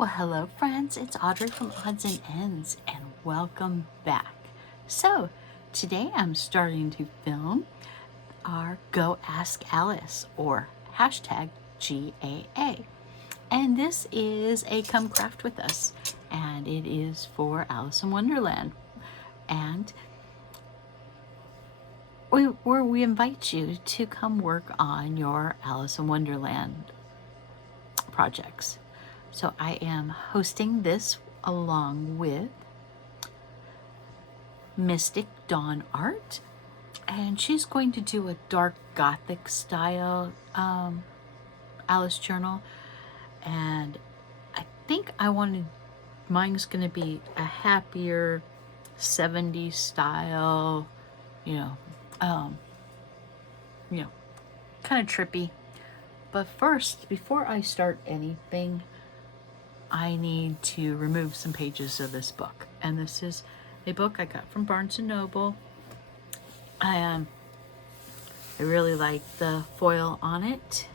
Well, hello, friends. It's Audrey from Odds and Ends, and welcome back. So, today I'm starting to film our Go Ask Alice or hashtag GAA. And this is a Come Craft With Us, and it is for Alice in Wonderland. And we invite you to come work on your Alice in Wonderland projects. So I am hosting this along with Mystic Dawn Art, and she's going to do a dark gothic style Alice journal, and I think mine's going to be a happier 70s style, you know, um, kind of trippy. But first, before I start anything, I need to remove some pages of this book. And this is a book I got from Barnes & Noble. I really like the foil on it.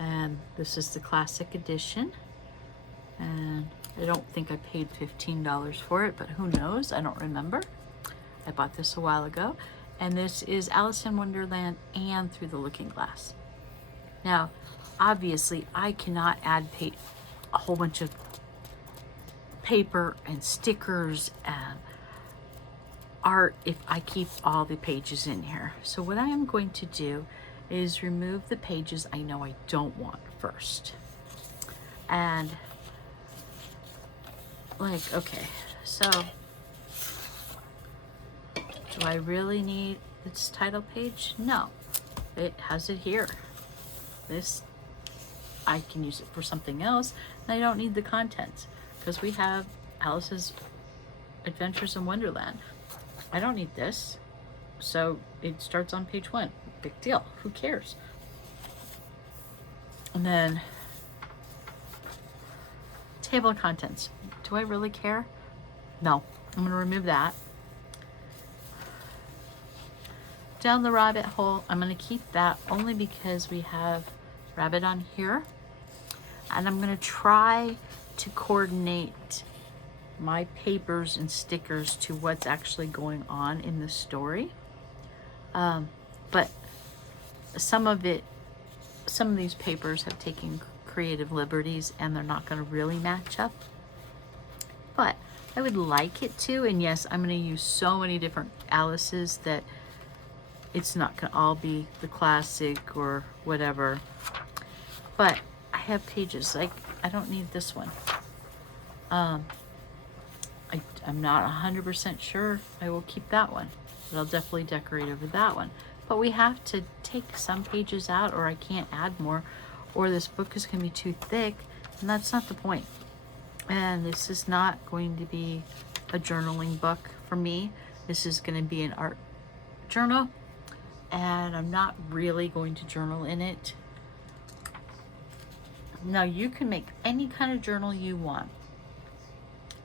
And this is the classic edition. And I don't think I paid $15 for it, but who knows? I don't remember. I bought this a while ago. And this is Alice in Wonderland and Through the Looking Glass. Now, obviously, I cannot add a whole bunch of paper and stickers and art if I keep all the pages in here. So what I am going to do is remove the pages I know I don't want first. And okay, so do I really need this title page? No, it has it here. This, I can use it for something else, and I don't need the contents because we have Alice's Adventures in Wonderland. I don't need this, so it starts on page 1. Big deal. Who cares? And then table of contents. Do I really care? No. I'm going to remove that. Down the rabbit hole, I'm going to keep that only because we have rabbit on here. And I'm going to try to coordinate my papers and stickers to what's actually going on in the story. But some of these papers have taken creative liberties and they're not going to really match up. But I would like it to, and yes, I'm going to use so many different Alices that it's not going to all be the classic or whatever. But I have pages, like I don't need this one. I'm not 100% sure I will keep that one, but I'll definitely decorate over that one. But we have to take some pages out or I can't add more, or this book is going to be too thick, and that's not the point. And this is not going to be a journaling book for me. This is going to be an art journal, and I'm not really going to journal in it. Now, you can make any kind of journal you want.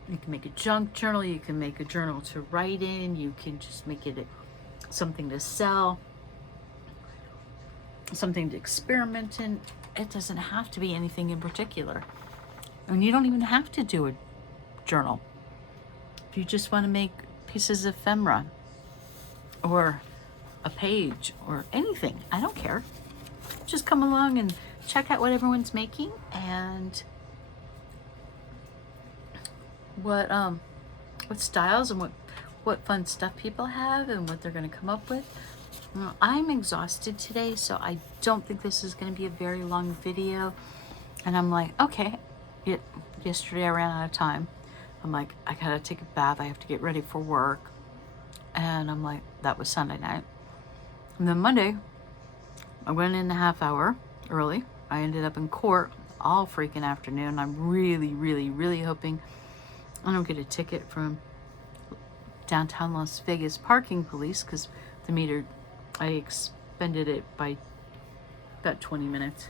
You can make a junk journal, you can make a journal to write in, you can just make it something to sell, something to experiment in. It doesn't have to be anything in particular. And you don't even have to do a journal. If you just want to make pieces of ephemera or a page or anything, I don't care. Just come along and check out what everyone's making and what styles and what fun stuff people have and what they're going to come up with. I'm exhausted today, so I don't think this is going to be a very long video. And I'm like, okay, yesterday I ran out of time. I'm like, I gotta take a bath, I have to get ready for work. And I'm like, that was Sunday night. And then Monday, I went in a half hour early. I ended up in court all freaking afternoon. I'm really, really, really hoping I don't get a ticket from downtown Las Vegas parking police because the meter, I expended it by about 20 minutes.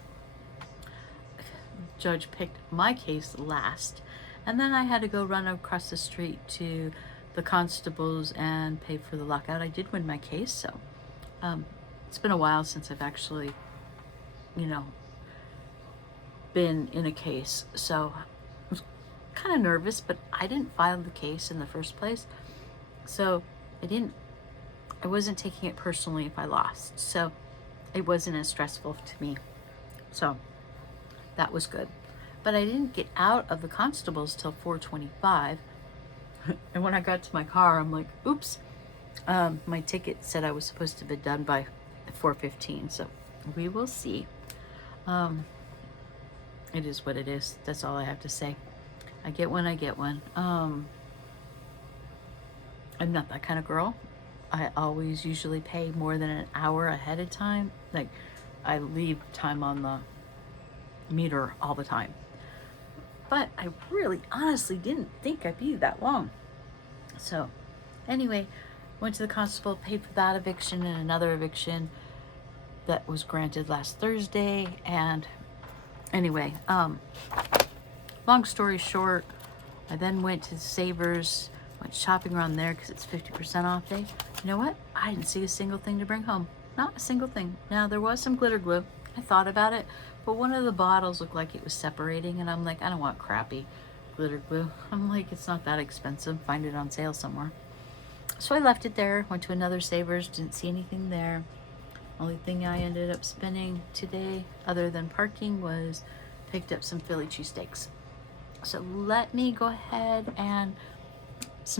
Judge picked my case last, and then I had to go run across the street to the constables and pay for the lockout. I did win my case, so it's been a while since I've actually, been in a case, so kind of nervous, but I didn't file the case in the first place. So I wasn't taking it personally if I lost. So it wasn't as stressful to me. So that was good. But I didn't get out of the constables till 4:25. And when I got to my car, I'm like, oops, my ticket said I was supposed to be done by 4:15. So we will see. It is what it is. That's all I have to say. I get one, I get one. I'm not that kind of girl. I always usually pay more than an hour ahead of time. Like, I leave time on the meter all the time. But I really honestly didn't think I'd be that long. So anyway, went to the constable, paid for that eviction and another eviction that was granted last Thursday. And anyway, long story short, I then went to Savers, went shopping around there because it's 50% off day. You know what? I didn't see a single thing to bring home. Not a single thing. Now, there was some glitter glue. I thought about it, but one of the bottles looked like it was separating, and I'm like, I don't want crappy glitter glue. I'm like, it's not that expensive. Find it on sale somewhere. So I left it there, went to another Savers, didn't see anything there. Only thing I ended up spending today, other than parking, was picked up some Philly cheesesteaks. So let me go ahead and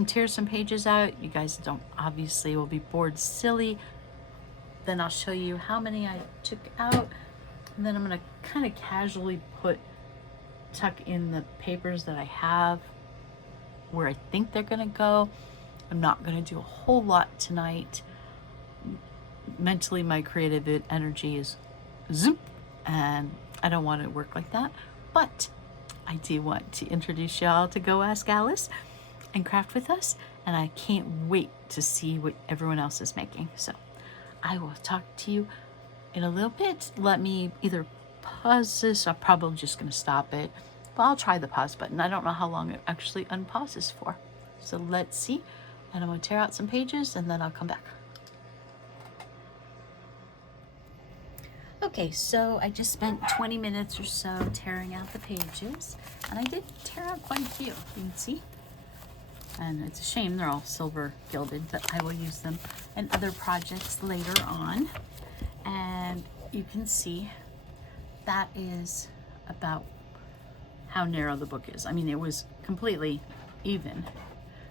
tear some pages out. You guys don't obviously will be bored silly. Then I'll show you how many I took out. And then I'm gonna kind of casually tuck in the papers that I have where I think they're gonna go. I'm not gonna do a whole lot tonight. Mentally, my creative energy is zoop, and I don't want to work like that. But I do want to introduce y'all to Go Ask Alice and craft with us, and I can't wait to see what everyone else is making. So I will talk to you in a little bit. Let me either pause this. I'm probably just going to stop it, but I'll try the pause button. I don't know how long it actually unpauses for. So let's see. And I'm going to tear out some pages and then I'll come back. Okay, so I just spent 20 minutes or so tearing out the pages, and I did tear out quite a few, you can see. And it's a shame they're all silver gilded, but I will use them in other projects later on. And you can see that is about how narrow the book is. I mean, it was completely even.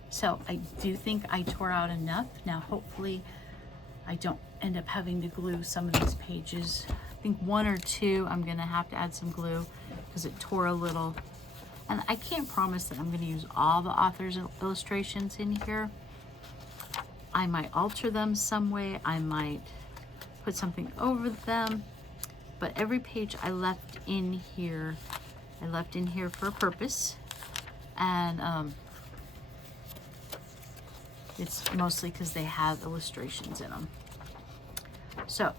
So I do think I tore out enough. Now, hopefully I don't end up having to glue some of these pages. I think one or two I'm gonna have to add some glue because it tore a little. And I can't promise that I'm gonna use all the author's illustrations in here. I might alter them some way. I might put something over them. But every page I left in here for a purpose. And it's mostly because they have illustrations in them. So,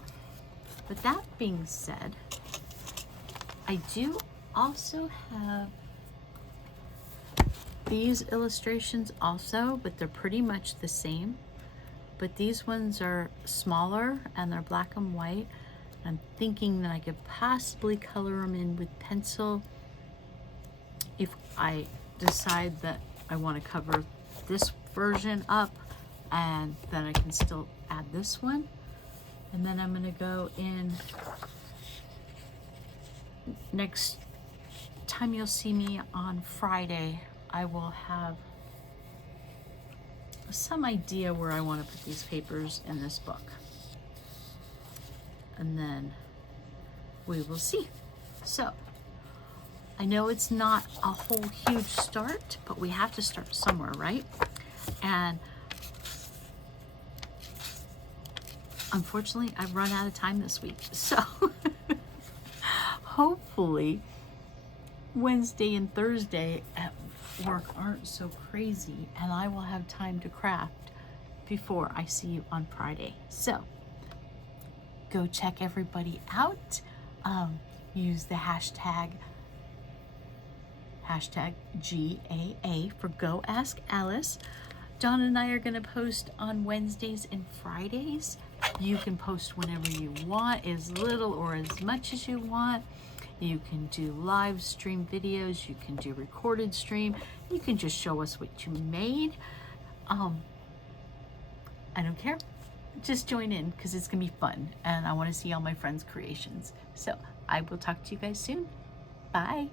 with that being said, I do also have these illustrations also, but they're pretty much the same. But these ones are smaller and they're black and white. I'm thinking that I could possibly color them in with pencil if I decide that I want to cover this version up, and then I can still add this one. And then I'm going to go in, next time you'll see me on Friday, I will have some idea where I want to put these papers in this book. And then we will see. So I know it's not a whole huge start, but we have to start somewhere, right? And unfortunately, I've run out of time this week. So hopefully Wednesday and Thursday at work aren't so crazy and I will have time to craft before I see you on Friday. So go check everybody out. Use the hashtag GAA for Go Ask Alice. Dawn and I are going to post on Wednesdays and Fridays. You can post whenever you want, as little or as much as you want. You can do live stream videos. You can do recorded stream. You can just show us what you made. I don't care. Just join in because it's going to be fun. And I want to see all my friends' creations. So I will talk to you guys soon. Bye.